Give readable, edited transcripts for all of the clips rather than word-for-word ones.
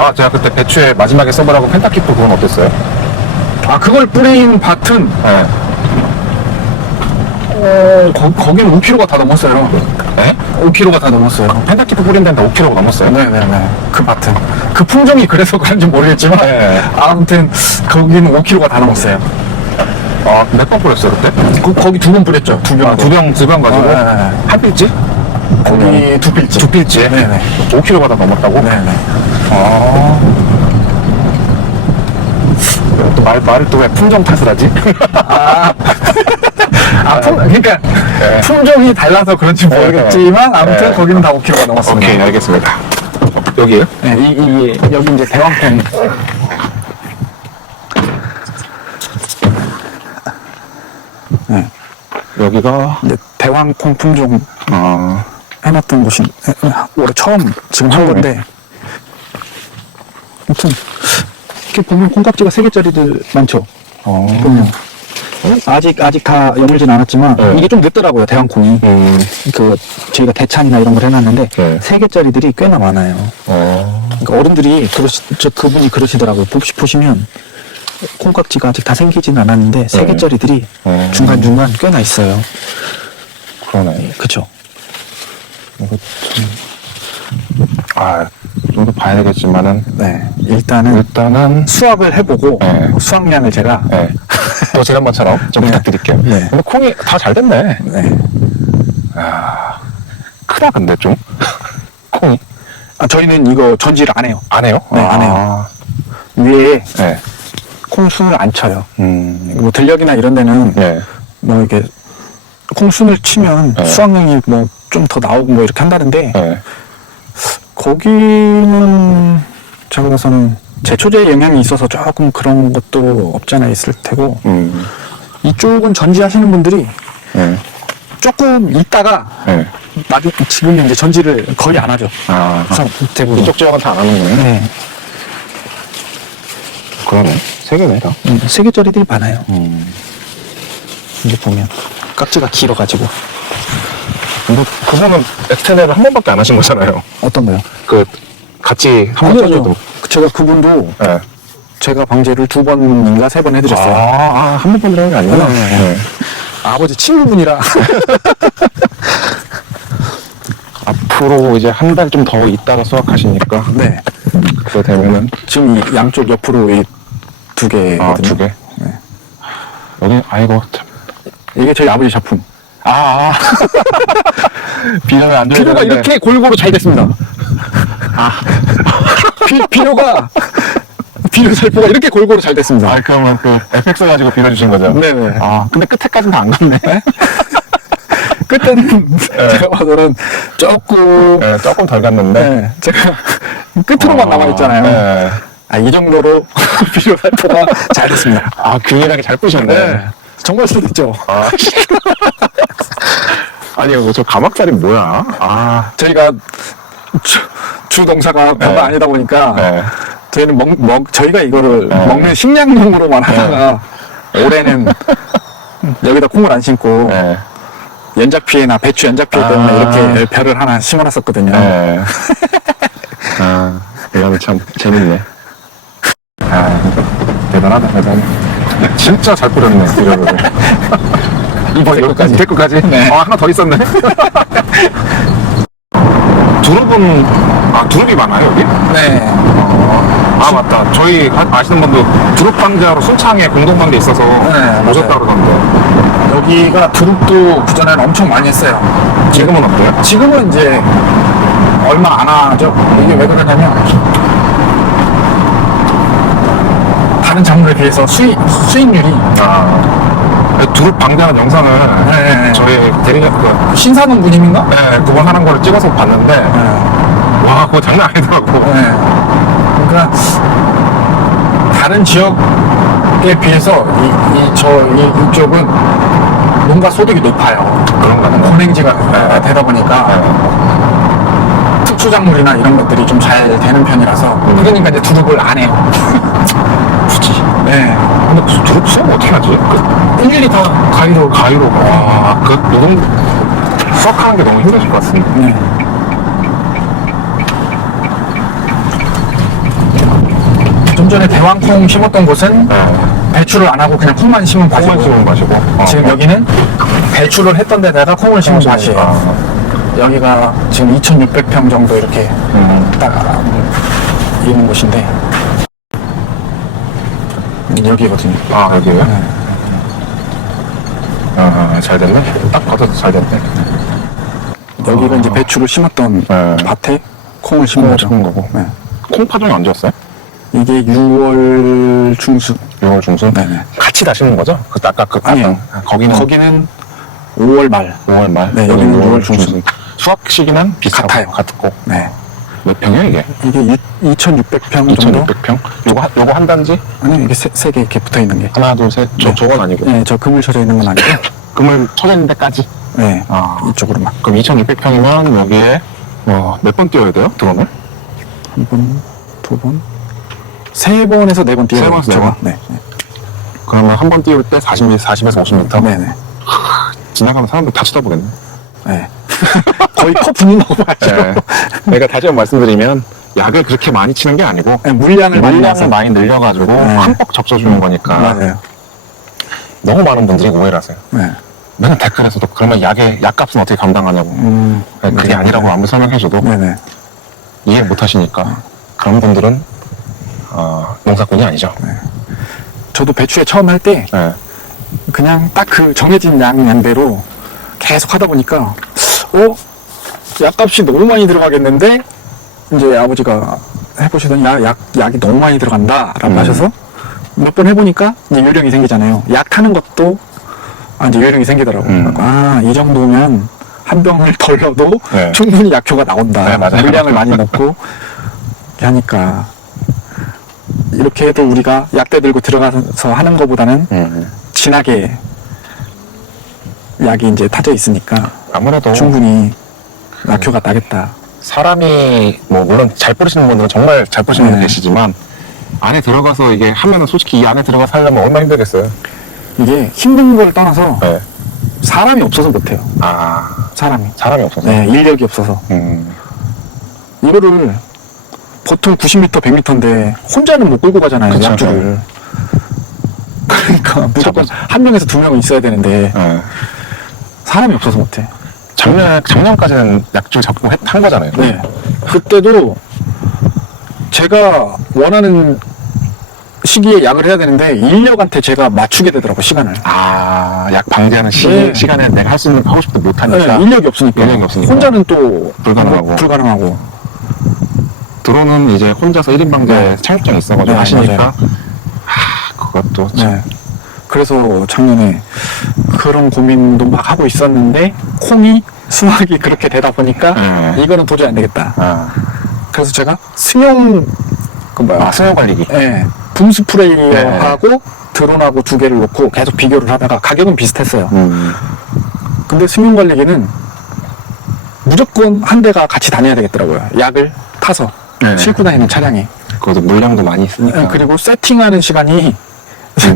아, 제가 그때 배추에 마지막에 써보라고 펜타키프 그건 어땠어요? 아, 그걸 뿌린 밭은, 네. 거기는 5kg가 다 넘었어요. 네? 5kg가 다 넘었어요. 펜타키프 뿌린 데는 5kg가 넘었어요? 네네네. 그 밭은. 그 품종이 그래서 그런지 모르겠지만, 네. 아무튼, 거기는 5kg가 다 넘었어요. 아, 몇 번 뿌렸어요, 그때? 거기 2번 뿌렸죠. 2병. 아, 두 병 가지고? 네. 한 필지? 거기 2필지. 두 필지에? 네네. 5kg가 다 넘었다고? 네네. 아. 또 말을 또 왜 품종 탓을 하지? 그러니까 네. 품종이 달라서 그런지 모르겠지만 아무튼 네. 거기는 다 5kg가 넘었습니다. 오케이, 알겠습니다. 여기에요? 네, 여기 이제 대왕콩. 네, 여기가, 이제 대왕콩 품종 해놨던 곳이 올해 처음 지금 한 건데, 아무튼 이렇게 보면 콩깍지가 3개짜리들 많죠. 보면. 아직 다 여물진 않았지만 네. 이게 좀 늦더라고요, 대왕콩이. 그 저희가 대찬이나 이런 걸 해놨는데 네. 3개짜리들이 꽤나 많아요. 그러니까 어른들이 그분이 그러시더라고요. 보시면 콩깍지가 아직 다 생기진 않았는데 3개짜리들이 중간중간 꽤나 있어요. 그러네. 그쵸? 이거 좀, 좀 더 봐야 되겠지만은, 네. 일단은 수확을 해보고 네. 수확량을 제가 네. 또 지난번처럼 좀 부탁드릴게요. 네. 근데 콩이 다 잘 됐네. 네. 크다, 근데 좀. 콩이. 저희는 이거 전지를 안 해요. 안 해요? 네, 안 해요. 위에 네. 콩순을 안 쳐요. 뭐 들녘이나 이런 데는 네. 뭐 이렇게 콩순을 치면 네. 수확량이 뭐 좀 더 나오고 뭐 이렇게 한다는데 네. 거기는 제가 봐서는 제초제의 영향이 있어서 조금 그런 것도 없지 않아 있을 테고 이쪽은 전지하시는 분들이 네. 조금 있다가 네. 지금 이제 전지를 거의 안 하죠. 대부분. 이쪽 지역은 다 안 하는 거네. 네. 그러네. 3개네, 다. 3개짜리들이 많아요. 이제 보면 깍지가 길어가지고. 근데 그분은 엑스테네를 한 번밖에 안 하신 거잖아요. 어떤 거요? 같이 한 번 쳐줘도. 제가 그분도 네. 제가 방제를 2번인가 3번 해드렸어요. 한 번만 들어간 게 아니구나. 네. 아버지 친구분이라. 앞으로 이제 한 달 좀 더 있다가 수확하시니까. 네. 그거 되면은. 지금 이 양쪽 옆으로 이 2개거든요. 2개? 네. 여기, 아이고, 참. 이게 저희 아버지 작품. 비료는 안 비료가 이렇게 골고루 잘 됐습니다. 비료 살포가 이렇게 골고루 잘 됐습니다. 그러면 에펙스 가지고 빌어주신 거죠? 네네. 근데 끝에까지는 다 안 갔네. 끝에는 제가 봐서는 조금 네, 조금 덜 갔는데. 제가 끝으로만 남아있잖아요. 네. 이 정도로 비료 살포가 잘 됐습니다. 균일하게 잘 뿌셨네. 정말 수고했죠. 아니, 저 가막살이 뭐야? 저희가 주 농사가 별거 아니다 보니까 저희는 저희가 이거를 먹는 식량용으로만 하다가 올해는 여기다 콩을 안 심고 연작피해나 배추 연작피해 때문에 이렇게 별을 하나 심어놨었거든요. 이거는 참 재밌네. 대단하다. 진짜 잘 뿌렸네, 비료를. 이번 끝까지? 네. 하나 더 있었네. 두릅은, 두릅이 많아요, 여기? 네. 맞다. 저희 아시는 분도 두릅 방제하러 순창에 공동방제 있어서 오셨다 그러던데. 여기가 두릅도 그전에는 엄청 많이 했어요. 지금은 어때요? 지금은 이제 얼마 안 하죠. 이게 왜 그러냐면 다른 작물에 비해서 수익률이 두릅 방제하는 영상을 저희 대리님 신사농부님인가? 그분 하는 거를 찍어서 봤는데 와, 그거 장난 아니더라고. 그러니까 다른 지역에 비해서 이쪽은 농가 소득이 높아요. 그런가? 고랭지가 되다 보니까 특수작물이나 이런 것들이 좀 잘 되는 편이라서 그러니까 이제 두릅을 안 해요. 굳이. 네. 근데 두릅 수업 어떻게 하지? 일일이 다 가위로. 와, 수확하는 게 너무 힘드실 것 같습니다. 좀 전에 대왕콩 심었던 곳은 배추를 안 하고 그냥 콩만 심은 밭이고, 콩만 심은 밭이고. 지금 여기는 배추를 했던 데다가 콩을 심은 밭이에요. 여기가 지금 2,600평 정도 이렇게 딱 있는 곳인데, 여기거든요. 아, 여기요? 잘 됐네? 딱 봐도 잘 됐네. 여기가 이제 배추를 심었던 밭에 콩을 심은 거죠. 심은 거고. 네. 콩 파종이 언제 였어요? 이게 6월 중순. 6월 중순? 네네. 같이 다시는 거죠? 그 아까 그 아니요. 거기는 5월 말. 5월 말. 네, 여기는 6월 중순. 수확 시기는 비슷하고 같아요. 같고. 네. 몇 평이에요 이게? 이게 2,600평 정도? 2,600평? 요거 한 단지? 아니요, 이게 세 개 이렇게 붙어 있는 게. 하나, 둘, 셋. 네. 저건 아니고. 네, 저 그물 쳐져 있는 건 아니고. 그물 쳐져 있는 데까지. 네. 아. 이쪽으로만. 그럼 2,600평이면 여기에 몇 번 띄워야 돼요? 드론을? 한 번, 두 번, 세 번에서 네 번 띄워요. 세 번에서 네 번? 네. 그러면 한 번 띄울 때 40에서 50m? 네네. 지나가면 사람들 다 쳐다보겠네. 네. 거의 커 붙는다고 봐야죠. 네. 내가 다시 한번 말씀드리면 약을 그렇게 많이 치는 게 아니고 네, 물량을 많이 늘려가지고 네. 흠뻑 적셔주는 거니까. 맞아요. 너무 많은 분들이 오해를 하세요. 네. 맨날 댓글에서도 그러면 약값은 어떻게 감당하냐고. 그게 맞아요. 아니라고 아무리 설명해줘도 네네. 이해 못 하시니까 그런 분들은 농사꾼이 아니죠. 저도 배추에 처음 할 때 네. 그냥 딱 그 정해진 양대로 계속 하다 보니까 약값이 너무 많이 들어가겠는데, 이제 아버지가 해보시더니 약이 너무 많이 들어간다 라고 하셔서 몇 번 해보니까 이제 요령이 생기잖아요. 약 타는 것도 이제 요령이 생기더라고요. 이 정도면 한 병을 덜 넣어도 네. 충분히 약효가 나온다. 네, 맞아요. 물량을 많이 넣고 이렇게 하니까, 이렇게 해도 우리가 약대 들고 들어가서 하는 것보다는 진하게 약이 이제 타져 있으니까 아무래도 충분히 약효가 나겠다. 사람이 뭐 물론 잘 뿌리시는 분들은 정말 잘 뿌리시는 분들 계시지만 안에 들어가서 이게 하면은 솔직히 이 안에 들어가서 하려면 얼마나 힘들겠어요. 이게 힘든 걸 떠나서 네. 사람이 없어서 못해요. 사람이 없어서. 네, 인력이 없어서. 이거를 보통 90m, 100m인데 혼자는 못 끌고 가잖아요. 그쵸, 약주를. 그러니까 무조건 한 명에서 두 명은 있어야 되는데 사람이 없어서 못해. 작년까지는 약줄 잡고 한 거잖아요. 네. 그때도 제가 원하는 시기에 약을 해야 되는데 인력한테 제가 맞추게 되더라고요, 시간을. 약 방지하는 네. 시간에 내가 하고 싶어도 못하니까. 네, 인력이 없으니까. 혼자는 또 불가능하고. 드론은 이제 혼자서 1인 방제 창업장이 있어가지고 하시니까. 맞아요. 그것도 참. 네. 그래서 작년에 그런 고민도 막 하고 있었는데 콩이 수확이 그렇게 되다 보니까 이거는 도저히 안 되겠다. 그래서 제가 승용 승용 관리기. 네, 붐 스프레이어하고 드론하고 두 개를 놓고 계속 비교를 하다가 가격은 비슷했어요. 근데 승용 관리기는 무조건 한 대가 같이 다녀야 되겠더라고요. 약을 타서 싣고 다니는 차량이. 그것도 물량도 많이 있으니까. 그리고 세팅하는 시간이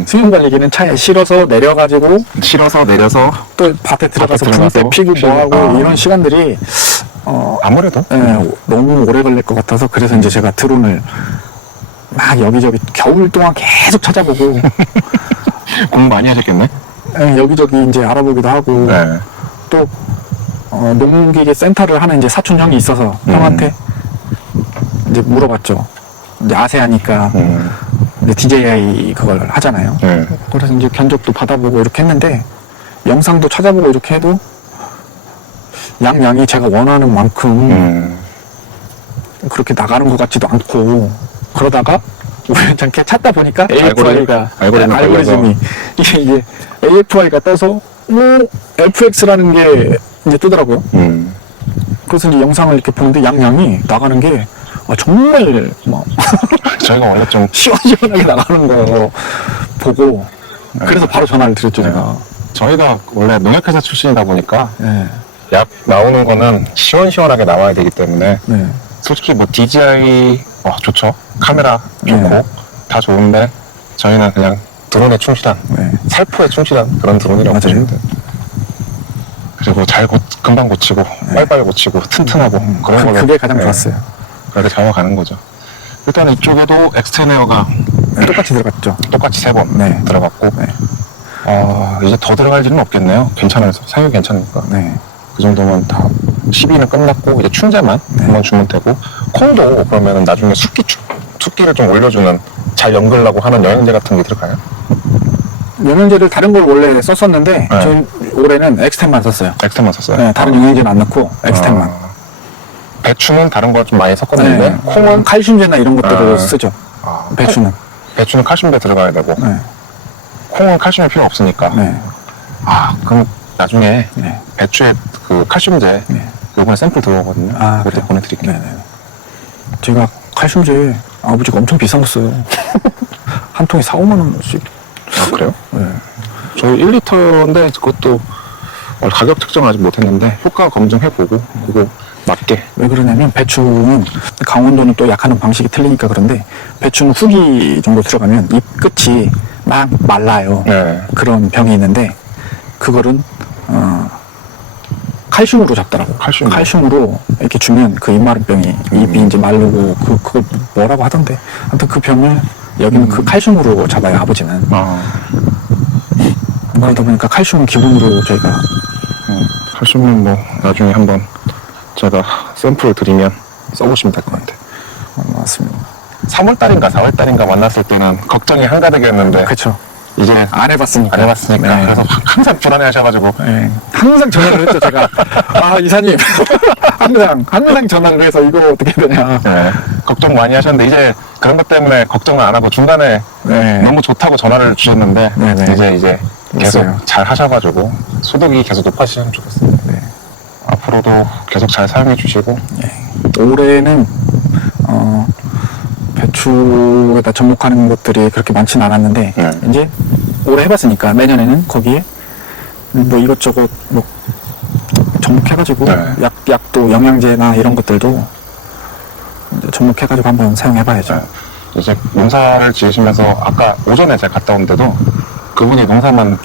승용 관리기는 차에 실어서 내려서 또 밭에 들어가서 붕대 피고 뭐하고 이런 시간들이 아무래도 너무 오래 걸릴 것 같아서, 그래서 이제 제가 드론을 막 여기저기 겨울 동안 계속 찾아보고 공부 많이 하셨겠네? 여기저기 이제 알아보기도 하고 또 농기계 센터를 하는 이제 사촌 형이 있어서 형한테 이제 물어봤죠. 이제 아세아니까 이제 DJI 그걸 하잖아요. 그래서 이제 견적도 받아보고 이렇게 했는데 영상도 찾아보고 이렇게 해도 양이 제가 원하는 만큼 그렇게 나가는 것 같지도 않고, 그러다가 우연찮게 찾다 보니까 AFI가 알고리즘이 이게 AFI가 떠서 FX라는 게 이제 뜨더라고요. 그래서 이제 영상을 이렇게 보는데 양이 나가는 게 정말 막 저희가 원래 좀 시원시원하게 나가는 거 보고 그래서 바로 전화를 드렸죠. 제가 저희가 원래 농약회사 출신이다 보니까 약 나오는 거는 시원시원하게 나와야 되기 때문에 솔직히 뭐 DJI 좋죠. 카메라 좋고 다 좋은데 저희는 그냥 드론에 충실한 살포에 충실한 그런 드론이라고 보시면 돼요. 그리고 금방 고치고 빨리빨리 고치고 튼튼하고 그런 걸로 그게 가장 좋았어요. 그렇게 잡아가는 거죠. 일단 이쪽에도 엑스테네어가 네, 똑같이 들어갔죠. 똑같이 3번 네. 들어갔고, 네. 이제 더 들어갈 일은 없겠네요. 괜찮아요. 사용이 괜찮으니까. 네. 그 정도면 다 12는 끝났고, 이제 충전만 한번 주면 되고, 콩도 그러면은 나중에 숫기를 좀 올려주는, 잘 연결하고 하는 영양제 같은 게 들어가요? 영양제를 다른 걸 원래 썼었는데, 네. 저는 올해는 엑스텐만 썼어요. 엑스텐만 썼어요? 네, 다른 영양제는 안 넣고, 엑스텐만. 배추는 다른 거 좀 많이 섞었는데, 네. 콩은? 칼슘제나 이런 것들을 쓰죠. 배추는. 배추는 칼슘제 들어가야 되고, 네. 콩은 칼슘이 필요 없으니까. 네. 그럼 나중에 네. 배추에 그 칼슘제, 네. 요번에 샘플 들어오거든요. 그것도 그래요? 보내드릴게요. 네네. 제가 칼슘제 아버지가 엄청 비싼 거 써요. 한 통에 4, 5만 원씩. 그래요? 네. 저희 1리터인데 그것도 가격 측정 아직 못했는데 효과 검증해보고 그거 맞게. 왜 그러냐면 배추는 강원도는 또 약하는 방식이 틀리니까 그런데 배추는 후기 정도 들어가면 잎 끝이 막 말라요. 네. 그런 병이 있는데 그거는 칼슘으로 잡더라고. 칼슘으로 이렇게 주면 그 잎마른 병이 잎이 이제 마르고 그걸 뭐라고 하던데. 아무튼 그 병을 여기는 그 칼슘으로 잡아요. 아버지는. 그러다 보니까 칼슘은 기본으로 저희가 칼슘은 뭐 나중에 한번 제가 샘플을 드리면 써보시면 될 것 같아요. 맞습니다. 3월달인가 4월달인가 만났을 때는 걱정이 한가득이었는데 그렇죠. 이제 안 해봤으니까. 네. 그래서 항상 불안해하셔가지고. 네. 항상 전화를 했죠, 제가. 이사님. 항상 전화를 해서 이거 어떻게 해야 되냐. 네. 걱정 많이 하셨는데, 이제 그런 것 때문에 걱정을 안 하고 중간에 너무 좋다고 전화를 주셨는데, 이제 계속 잘 하셔가지고, 소득이 계속 높아지시면 좋겠습니다. 네. 앞으로도 계속 잘 사용해 주시고. 올해는, 배추에다 접목하는 것들이 그렇게 많지는 않았는데 이제 올해 해봤으니까 내년에는 거기에 뭐 이것저것 뭐 접목해가지고 약도 영양제나 이런 것들도 이제 접목해가지고 한번 사용해봐야죠. 이제 농사를 지으시면서 아까 오전에 제가 갔다 온데도 그분이 농사만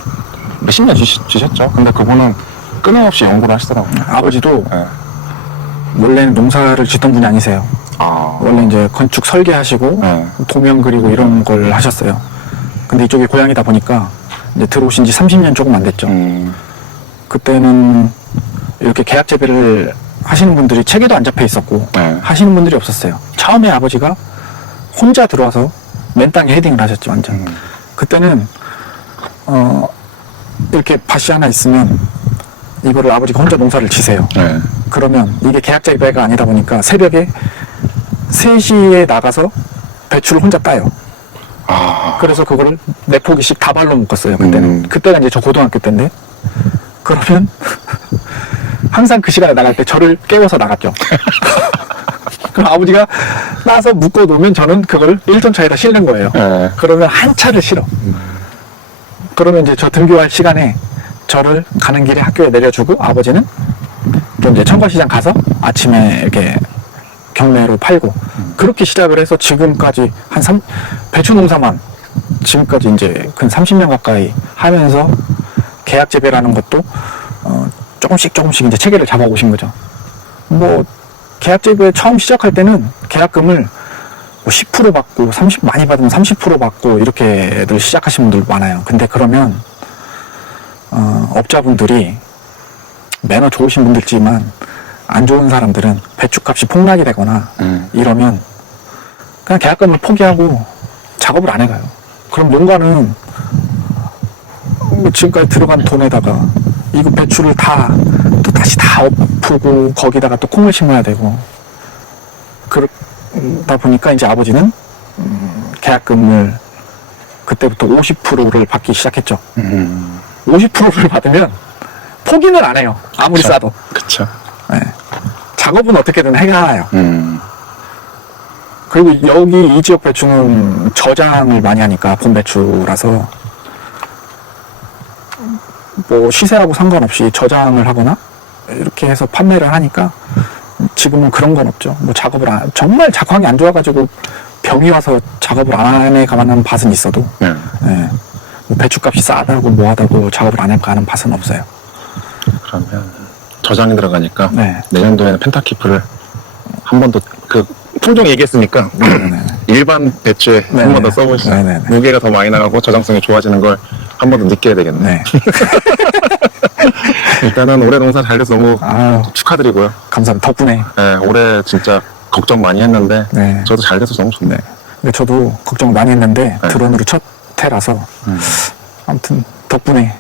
몇십 년 지셨죠. 근데 그분은 끊임없이 연구를 하시더라고요. 아버지도 원래는 농사를 짓던 분이 아니세요. 원래 이제 건축 설계하시고 도면 그리고 이런 걸 하셨어요. 근데 이쪽이 고향이다 보니까 이제 들어오신 지 30년 조금 안 됐죠. 그때는 이렇게 계약 재배를 하시는 분들이 체계도 안 잡혀 있었고 하시는 분들이 없었어요. 처음에 아버지가 혼자 들어와서 맨 땅에 헤딩을 하셨죠, 완전. 그때는 이렇게 밭이 하나 있으면 이거를 아버지가 혼자 농사를 지세요. 그러면 이게 계약 재배가 아니다 보니까 새벽에 3시에 나가서 배추를 혼자 따요. 그래서 그거를 4포기씩 다 발로 묶었어요, 그때는. 그때가 이제 저 고등학교 때인데. 그러면 항상 그 시간에 나갈 때 저를 깨워서 나갔죠. 그럼 아버지가 따서 묶어 놓으면 저는 그걸 1톤 차에다 실는 거예요. 그러면 한 차를 실어. 그러면 이제 저 등교할 시간에 저를 가는 길에 학교에 내려주고 아버지는 좀 이제 청과시장 가서 아침에 이렇게 경매로 팔고 그렇게 시작을 해서 지금까지 배추 농사만 지금까지 이제 근 30년 가까이 하면서 계약 재배라는 것도 조금씩 이제 체계를 잡아오신 거죠. 뭐 계약 재배 처음 시작할 때는 계약금을 뭐 10% 받고 많이 받으면 30% 받고 이렇게들 시작하신 분들 많아요. 근데 그러면 업자분들이 매너 좋으신 분들이지만 안 좋은 사람들은 배추값이 폭락이 되거나 이러면 그냥 계약금을 포기하고 작업을 안 해가요. 그럼 농가는 지금까지 들어간 돈에다가 이거 배추를 또 다시 다 엎고 거기다가 또 콩을 심어야 되고 그러다 보니까 이제 아버지는 계약금을 그때부터 50%를 받기 시작했죠. 50%를 받으면 포기는 안 해요. 아무리 싸도. 그쵸. 네. 작업은 어떻게든 해가요. 그리고 여기 이 지역 배추는 저장을 많이 하니까 봄 배추라서 뭐 시세하고 상관없이 저장을 하거나 이렇게 해서 판매를 하니까 지금은 그런 건 없죠. 뭐 정말 작황이 안 좋아가지고 병이 와서 작업을 안 해가는 밭은 있어도 뭐 배추값이 싸다고 뭐하다고 작업을 안 해가는 밭은 없어요. 그러면 저장이 들어가니까 내년도에는 펜타키프를 한 번 더 그 품종 얘기했으니까 일반 배추에 한 네네. 번 더 써보시죠. 네네네. 무게가 더 많이 나가고 저장성이 좋아지는 걸 한 번 더 느껴야 되겠네. 네. 일단은 올해 농사 잘 돼서 너무 아유. 축하드리고요. 감사합니다. 덕분에. 네, 올해 진짜 걱정 많이 했는데 네. 저도 잘 돼서 너무 좋네. 네. 근데 저도 걱정 많이 했는데 네. 드론으로 첫 해라서 아무튼 덕분에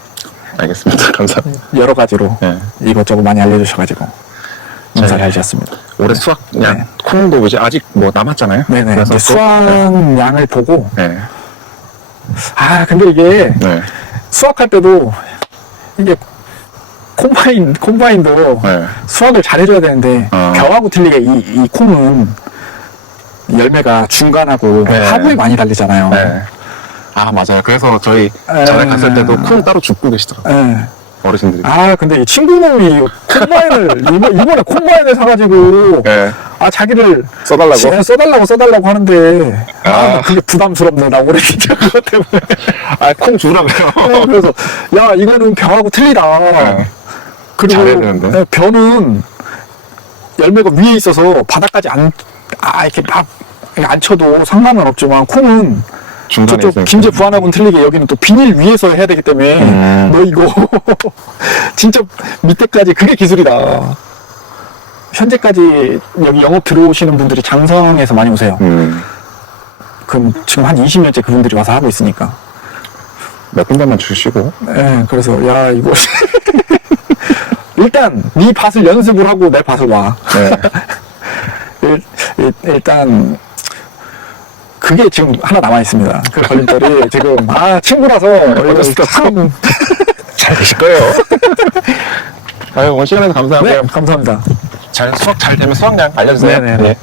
알겠습니다. 감사합니다. 여러 가지로 네. 이것저것 많이 알려주셔가지고 농사 잘 지었습니다. 올해 수확량, 네. 콩도 이제 아직 뭐 남았잖아요. 네네. 그래서 이제 또- 수확량을 보고 네. 아 근데 이게 네. 수확할 때도 이게 콤바인도 네. 수확을 잘 해줘야 되는데 벼하고 틀리게 이 콩은 열매가 중간하고 네. 하부에 많이 달리잖아요. 네. 아, 맞아요. 그래서 저희 네. 전에 갔을 때도 콩 따로 줍고 계시더라고요. 네. 어르신들이. 아 근데 이 친구놈이 콤바인을 이번에 콤바인을 사가지고 네. 아 자기를 써달라고? 써달라고 하는데 아. 나 그게 부담스럽네. 나 올해 진짜 그것 때문에. 아, 콩 주라고요. 그래서 야 이거는 벼하고 틀리다. 네. 그리고 잘해야 되는데. 네, 벼는 열매가 위에 있어서 바닥까지 이렇게 막 안 쳐도 상관은 없지만 콩은 중간에 저쪽 있으니까. 김제 부안하고는 틀리게 여기는 또 비닐 위에서 해야 되기 때문에 너 이거 진짜 밑에까지 그게 기술이다. 현재까지 여기 영업 들어오시는 분들이 장성에서 많이 오세요. 그럼 지금 한 20년째 그분들이 와서 하고 있으니까. 몇 군데만 주시고. 네, 그래서 야 이거 일단 네 밭을 연습을 하고 내 밭을 와. 네. 일단 그게 지금 하나 남아 있습니다. 그 걸림돌이 지금 친구라서 이거 참 잘 되실 거예요. 아유, 오늘 시간에서 감사하고요. 네, 감사합니다. 수확 잘 되면 수확량 알려주세요. 네네네. 예.